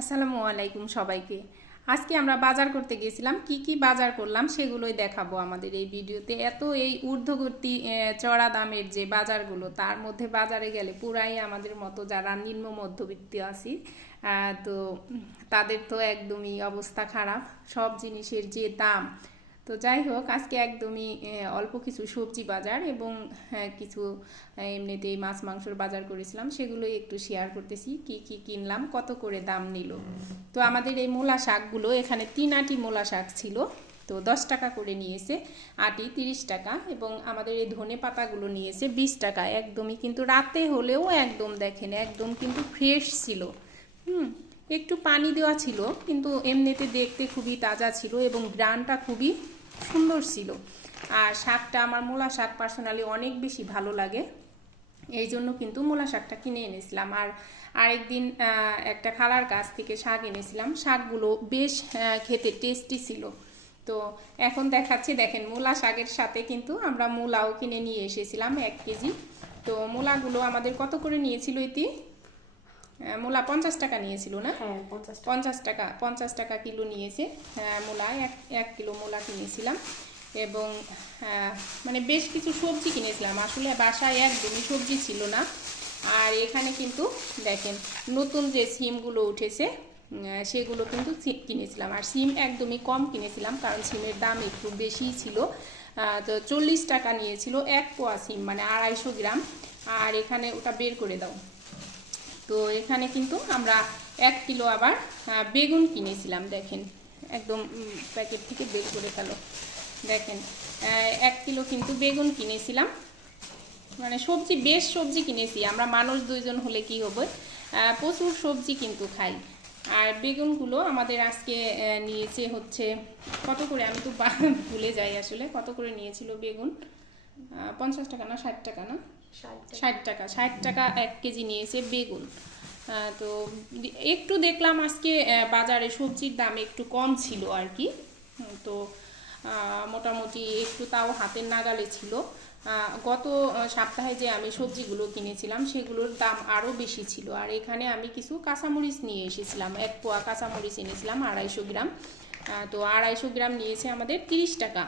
আসসালামু আলাইকুম সবাইকে। আজকে আমরা বাজার করতে গিয়েছিলাম। কি কি বাজার করলাম সেগুলোই দেখাবো আমাদের এই ভিডিওতে। এত এই ঊর্ধ্বগতি চড়া দামের যে বাজারগুলো, তার মধ্যে বাজারে গেলে পুরাই আমাদের মতো যারা নিম্ন মধ্যবিত্ত আছি, তো তাদের তো একদমই অবস্থা খারাপ। সব জিনিসের যে দাম, তো যাই হোক, আজকে একদমই অল্প কিছু সবজি বাজার এবং কিছু এমনিতেই মাছ মাংসর বাজার করেছিলাম, সেগুলোই একটু শেয়ার করতেছি। কি কি কিনলাম, কত করে দাম নিল। তো আমাদের এই মূলা শাকগুলো, এখানে 3 আটি মূলা শাক ছিল, তো 10 টাকা করে নিয়েছে আটি, 30 টাকা। এবং আমাদের এই ধনে পাতাগুলো নিয়েছে 20 টাকা। একদমই কিন্তু রাতে হলেও একদম দেখেন, একদম কিন্তু ফ্রেশ ছিল। একটু পানি দেওয়া ছিল, কিন্তু এমনিতে দেখতে খুবই তাজা ছিল এবং গ্রানটা খুবই সুন্দর ছিল। আর শাকটা, আমার মূলা শাক পার্সোনালি অনেক বেশি ভালো লাগে, এই জন্য কিন্তু মূলা শাকটা কিনে এনেছিলাম। আর আরেকদিন একটা খালার কাছ থেকে শাক এনেছিলাম, শাকগুলো বেশ খেতে টেস্টি ছিল। তো এখন দেখাচ্ছি, দেখেন মূলা শাকের সাথে কিন্তু আমরা মূলাও কিনে নিয়ে এসেছিলাম 1 কেজি। তো মূলাগুলো আমাদের কত করে নিয়েছিল ইতি? মূলা 50 টাকা নিয়েছিল না? হ্যাঁ, 50 টাকা, 50 টাকা কিলো নিয়েছে মূলা। এক কিলো মূলা কিনেছিলাম। এবং মানে বেশ কিছু সবজি কিনেছিলাম, আসলে বাসায় একদমই সবজি ছিল না। আর এখানে কিন্তু দেখেন নতুন যে সিমগুলো উঠেছে, সেগুলো কিন্তু কিনেছিলাম। আর সিম একদমই কম কিনেছিলাম, কারণ সিমের দাম একটু বেশিই ছিল। তো 40 টাকা নিয়েছিল 1 পোয়া সিম, মানে 250 গ্রাম। আর এখানে ওটা বের করে দাও। তো এখানে কিন্তু আমরা 1 কিলো আবার বেগুন কিনেছিলাম, দেখেন একদম প্যাকেট থেকে বের করে ফেলো। দেখেন 1 কিলো কিন্তু বেগুন কিনেছিলাম। মানে সবজি, বেশ সবজি কিনেছি আমরা, মানুষ 2 জন হলে কি হবে, প্রচুর সবজি কিন্তু খাই। আর বেগুনগুলো আমাদের আজকে নিয়েছে হচ্ছে কত করে, আমি তো ভুলে যাই আসলে, কত করে নিয়েছিল বেগুন। 50 টাকা না 60 টাকা না? 60 টাকা। 60 টাকা 1 কেজি নিয়েছে বেগুন। তো একটু দেখলাম আজকে বাজারে সবজির দাম একটু কম ছিল আর কি। তো মোটামুটি একটু তাও হাতের নাগালে ছিল। গত সপ্তাহে যে আমি সবজিগুলো কিনেছিলাম, সেগুলোর দাম আরও বেশি ছিল। আর এখানে আমি কিছু কাঁচামরিচ নিয়ে এসেছিলাম, 1 পোয়া কাঁচামরিচ এনেছিলাম 250 গ্রাম। তো 250 গ্রাম নিয়েছে আমাদের 30 টাকা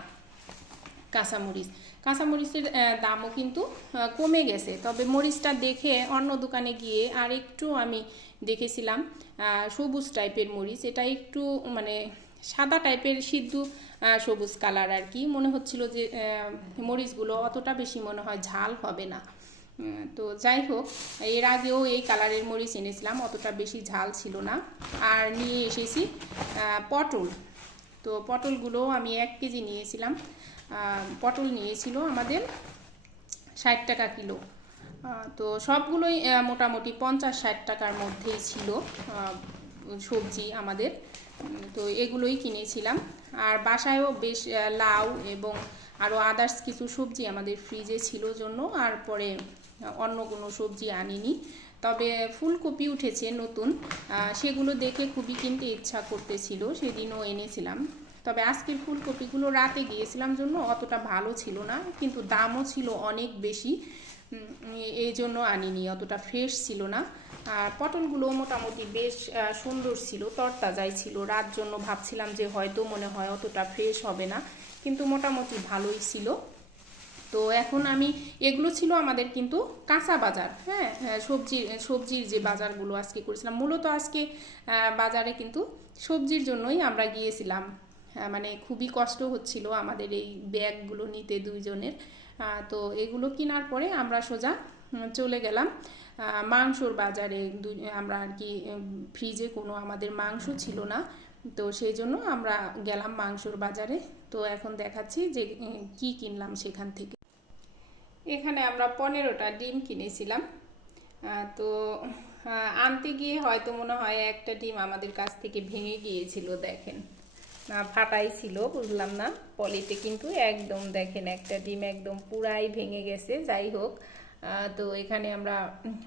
কাঁচামরিচ। কাঁচামরিচের দামও কিন্তু কমে গেছে, তবে মরিচটা দেখে অন্য দোকানে গিয়ে আর একটু আমি দেখেছিলাম সবুজ টাইপের মরিচ, এটা একটু মানে সাদা টাইপের, সিদ্ধ সবুজ কালার আর কি। মনে হচ্ছিল যে মরিচগুলো অতটা বেশি মনে হয় ঝাল হবে না। তো যাই হোক, এর আগেও এই কালারের মরিচ এনেছিলাম, অতটা বেশি ঝাল ছিল না। আর নিয়ে এসেছি পটল। তো পটলগুলোও আমি 1 কেজি নিয়েছিলাম। পটল নিয়েছিল আমাদের 60 টাকা কিলো। তো সবগুলোই মোটামুটি 50-60 টাকার মধ্যেই ছিল সবজি আমাদের। তো এগুলোই কিনেছিলাম। আর বাসায়ও বেশ লাউ এবং আরও আদার্স কিছু সবজি আমাদের ফ্রিজে ছিল জন্য আর পরে অন্য কোনো সবজি আনিনি। তবে ফুলকপি উঠেছে নতুন, সেগুলো দেখে খুবই কিনতে ইচ্ছা করতেছিল, সেদিনও এনেছিলাম। তবে আজকের ফুলকপিগুলো রাতে গিয়েছিলাম জন্য অতটা ভালো ছিল না, কিন্তু দামও ছিল অনেক বেশি, এই জন্য আনিনি, অতটা ফ্রেশ ছিল না। আর পটলগুলো মোটামুটি বেশ সুন্দর ছিল, তরতাজাই ছিল। রাত জন্য ভাবছিলাম যে হয়তো মনে হয় অতটা ফ্রেশ হবে না, কিন্তু মোটামুটি ভালোই ছিল। তো এখন আমি, এগুলো ছিল আমাদের কিন্তু কাঁচা বাজার। হ্যাঁ, সবজির যে বাজারগুলো আজকে করেছিলাম, মূলত আজকে বাজারে কিন্তু সবজির জন্যই আমরা গিয়েছিলাম। মানে খুবই কষ্ট হচ্ছিল আমাদের এই ব্যাগগুলো নিতে 2 জনের। তো এগুলো কেনার পরে আমরা সোজা চলে গেলাম মাংসর বাজারে। আমরা আর কি, ফ্রিজে কোনো আমাদের মাংস ছিল না, তো সেই জন্য আমরা গেলাম মাংসর বাজারে। তো এখন দেখাচ্ছি যে কি কিনলাম সেখান থেকে। এখানে আমরা 15টা ডিম কিনেছিলাম। তো আনতে গিয়ে হয়তো মনে হয় একটা ডিম আমাদের কাছ থেকে ভেঙে গিয়েছিল, দেখেন ফাটাই ছিল, বুঝলাম না। পলিতে কিন্তু একদম দেখেন একটা ডিম একদম পুরাই ভেঙে গেছে। যাই হোক, তো এখানে আমরা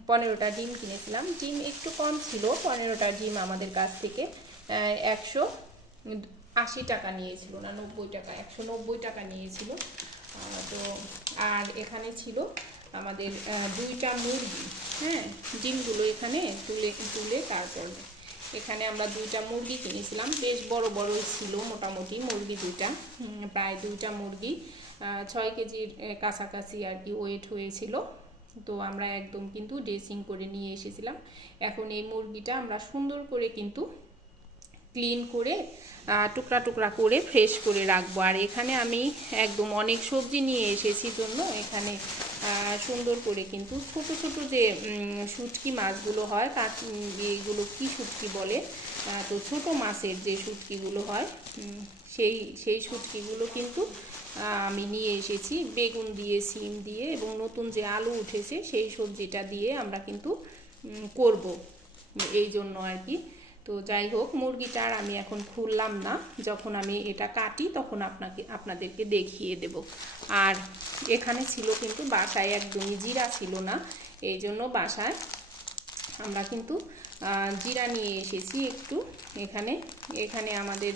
15টা ডিম কিনেছিলাম। ডিম একটু কম ছিল, 15টা ডিম আমাদের কাছ থেকে 180 টাকা নিয়েছিল, না 90 টাকা, 190 টাকা নিয়েছিল। তো আর এখানে ছিল আমাদের 2টা মুরগি। হ্যাঁ, ডিমগুলো এখানে তুলে তুলে তারপর এখানে আমরা 2টা মুরগি কিনেছিলাম, বেশ বড় বড়ই ছিল মোটামুটি মুরগি 2টা, প্রায় 2টা মুরগি 6 কেজির কাছাকাছি আর কি ওয়েট হয়েছিল। তো আমরা একদম কিন্তু ড্রেসিং করে নিয়ে এসেছিলাম। এখন এই মুরগিটা আমরা সুন্দর করে কিন্তু ক্লিন করে টুকরা টুকরা করে ফ্রেশ করে রাখবো। আর এখানে আমি একদম অনেক সবজি নিয়ে এসেছি জন্য এখানে সুন্দর করে কিন্তু ছোট ছোট যে শুটকি মাছগুলো হয়, এগুলো কি শুটকি বলে, তো ছোট মাছের যে শুটকিগুলো হয় সেই শুটকিগুলো কিন্তু আমি নিয়ে এসেছি বেগুন দিয়ে, সিম দিয়ে এবং নতুন যে আলু উঠেছে সেই সবজিটা দিয়ে আমরা কিন্তু করব এই জন্য আর কি। তো যাই হোক, মুরগিটা আর আমি এখন খুললাম না, যখন আমি এটা কাটি তখন আপনাদেরকে দেখিয়ে দেব। আর এখানে ছিল কিন্তু বাসায় একদমই জিরা ছিল না, এই জন্য বাসায় আমরা কিন্তু জিরা নিয়ে এসেছি একটু। এখানে আমাদের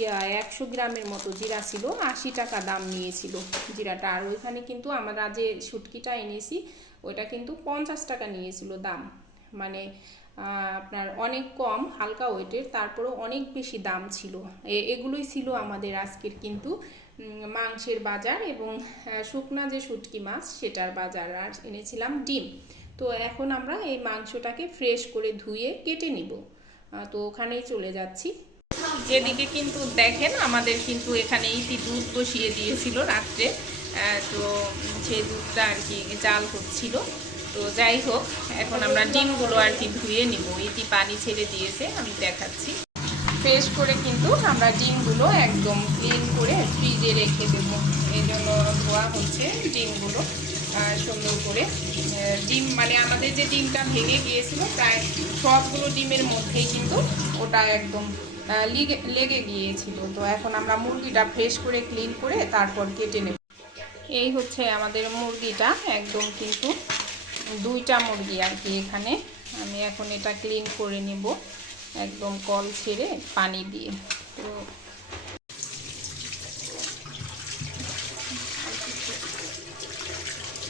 100 গ্রামের মতো জিরা ছিল, 80 টাকা দাম নিয়েছিল জিরাটা। আর ওইখানে কিন্তু আমরা যে শুটকিটা এনেছি ওইটা কিন্তু 50 টাকা নিয়েছিল দাম, মানে আপনার অনেক কম, হালকা ওয়েটের, তারপরেও অনেক বেশি দাম ছিল। এগুলোই ছিল আমাদের আজকের কিন্তু মাংসের বাজার এবং শুকনা যে শুটকি মাছ সেটার বাজার। আর এনেছিলাম ডিম। তো এখন আমরা এই মাংসটাকে ফ্রেশ করে ধুয়ে কেটে নিব, তো ওখানেই চলে যাচ্ছি। এদিকে কিন্তু দেখেন আমাদের কিন্তু এখানে ইতি দুধ বসিয়ে দিয়েছিল রাত্রে, তো সেই দুধটা আর কি জাল হচ্ছিল। তো যাই হোক, এখন আমরা ডিমগুলো আর কি ধুয়ে নিব, ইতি পানি ছেড়ে দিয়েছে, আমি দেখাচ্ছি। ফ্রেশ করে কিন্তু আমরা ডিমগুলো একদম ক্লিন করে ফ্রিজে রেখে দেব, এই জন্য ধোয়া হচ্ছে ডিমগুলো সুন্দর করে। ডিম মানে আমাদের যে ডিমটা ভেঙে গিয়েছিল প্রায় সবগুলো ডিমের মধ্যেই কিন্তু ওটা একদম লেগে গিয়েছিল। তো এখন আমরা মুরগিটা ফ্রেশ করে ক্লিন করে তারপর কেটে নেব। এই হচ্ছে আমাদের মুরগিটা, একদম কিন্তু 2টা মুরগি আর কি। এখানে আমি এখন এটা ক্লিন করে নেব একদম কল ছেড়ে পানি দিয়ে। তো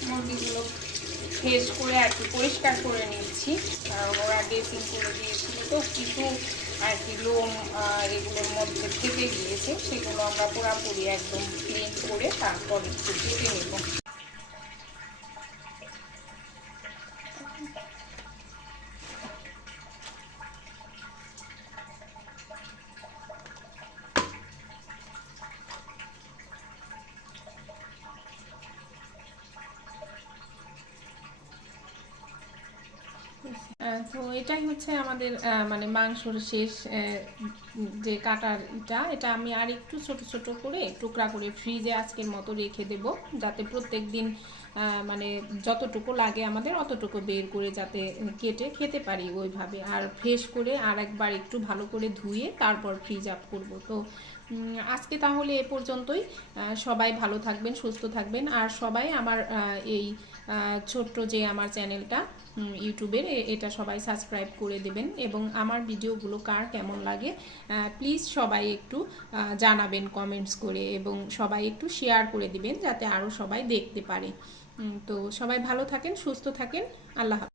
মুরগিগুলো ফ্রেশ করে আর কি পরিষ্কার করে নিচ্ছি, কারণ ওরা ড্রেসিং করে দিয়েছিল তো কিছু আর কি লোম এগুলোর মধ্যে থেকে গিয়েছে, সেগুলো আমরা পুরোপুরি একদম ক্লিন করে তারপর একটু কেটে নেব। তো এটাই হচ্ছে আমাদের মানে মাংসর শেষ যে কাটার এটা আমি আর একটু ছোট ছোট করে টুকরা করে ফ্রিজে আজকের মতো রেখে দেব, যাতে প্রত্যেক দিন মানে যতটুকু লাগে আমাদের অতটুকু বের করে যাতে কেটে খেতে পারি ওইভাবে। আর ফ্রেশ করে আর একবার একটু ভালো করে ধুয়ে তারপর ফ্রিজ আপ করব। তো আজকে তাহলে এ পর্যন্তই। সবাই ভালো থাকবেন, সুস্থ থাকবেন, আর সবাই আমার এই ছোট্ট যে আমার চ্যানেলটা ইউটিউবের, এটা সবাই সাবস্ক্রাইব করে দেবেন এবং আমার ভিডিওগুলো কার কেমন লাগে প্লিজ সবাই একটু জানাবেন কমেন্টস করে, এবং সবাই একটু শেয়ার করে দিবেন যাতে আরও সবাই দেখতে পারে। তো সবাই ভালো থাকেন, সুস্থ থাকেন, আল্লাহ হাফেজ।